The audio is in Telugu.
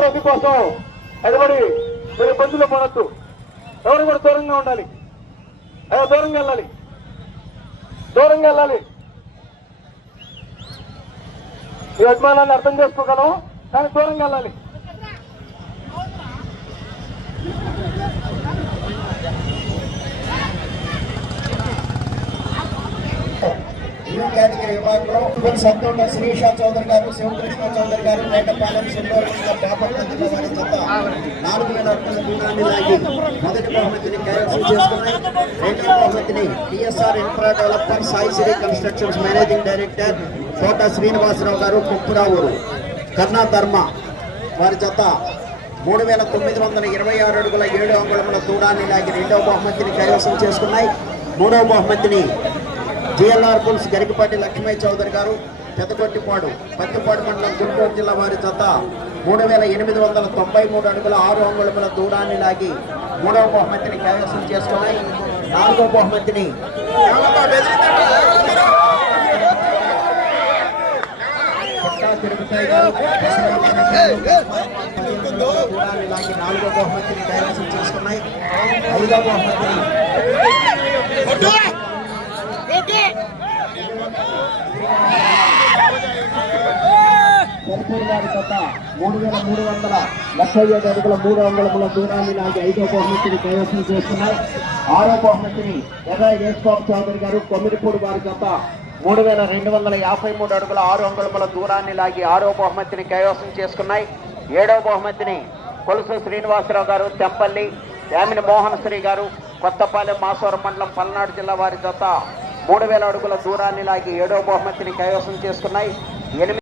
గ్రామాభివృద్ధి కోసం ఎడబడి మీరు ఇబ్బందులు పడద్దు. ఎవరు కూడా దూరంగా ఉండాలి. దూరంగా వెళ్ళాలి, దూరంగా వెళ్ళాలి. ఈ అభిమానాన్ని అర్థం చేసుకోగలం, కానీ దూరంగా వెళ్ళాలి. కేటగిరీ విభాగంలో సంతోష శ్రీషా చౌదరి గారు, శివకృష్ణ చౌదరి గారు, మేకపాలెం సుందూరు బాపట్ల జిల్లా వారి జత 4000 అడుగుల దూరాన్ని లాగి మొదటి బహుమతిని కైవసం చేసుకున్నాయి. రెండవ బహుమతిని TSR infra developer Saisri constructions managing director Kota Srinivasarao గారు, కుప్పురావూరు కర్ణా ధర్మ వారి జత 3926 అడుగుల 7 అంగుళముల దూరాన్ని లాగి రెండవ బహుమతిని కైవసం చేసుకున్నాయి. మూడవ బహుమతిని జిఎల్ఆర్ బుల్స్ గరికపాటి లక్ష్మయ్య చౌదరి గారు, పెద్దకొట్టిపాడు పత్తిపాడు మండలం గుంటూరు జిల్లా వారి జత 3893 అడుగుల 6 అంగుళముల దూరాన్ని లాగి మూడవ బహుమతిని కైవసం చేసుకున్నాయి. నాలుగవ బహుమతిని తిరుపతి గారు దూరాన్ని లాగి 4వ బహుమతిని కైవసం చేసుకున్నాయి. 5వ బహుమతిని సరిపూర్ వారి జత 3337 అడుగుల 3 అంగుళముల దూరాన్ని లాగి 5వ బహుమతిని కైవసం చేస్తున్నాయి. 6వ బహుమతిని ఎర్ర యేసుబాబు చౌదరి గారు, కొమ్మిడిపూడి వారి జత 3253 అడుగుల 6 అంగుళముల దూరాన్ని లాగి 6వ బహుమతిని కైవసం చేసుకున్నాయి. 7వ బహుమతిని కొలుసు శ్రీనివాసరావు గారు, తెంపల్లి యామిని మోహన్ శ్రీ గారు, కొత్తపాలెం మాసవరం మండలం పల్నాడు జిల్లా వారి జత 3000 అడుగుల దూరాన్ని లాగి 7వ బహుమతిని కైవసం చేసుకున్నాయి.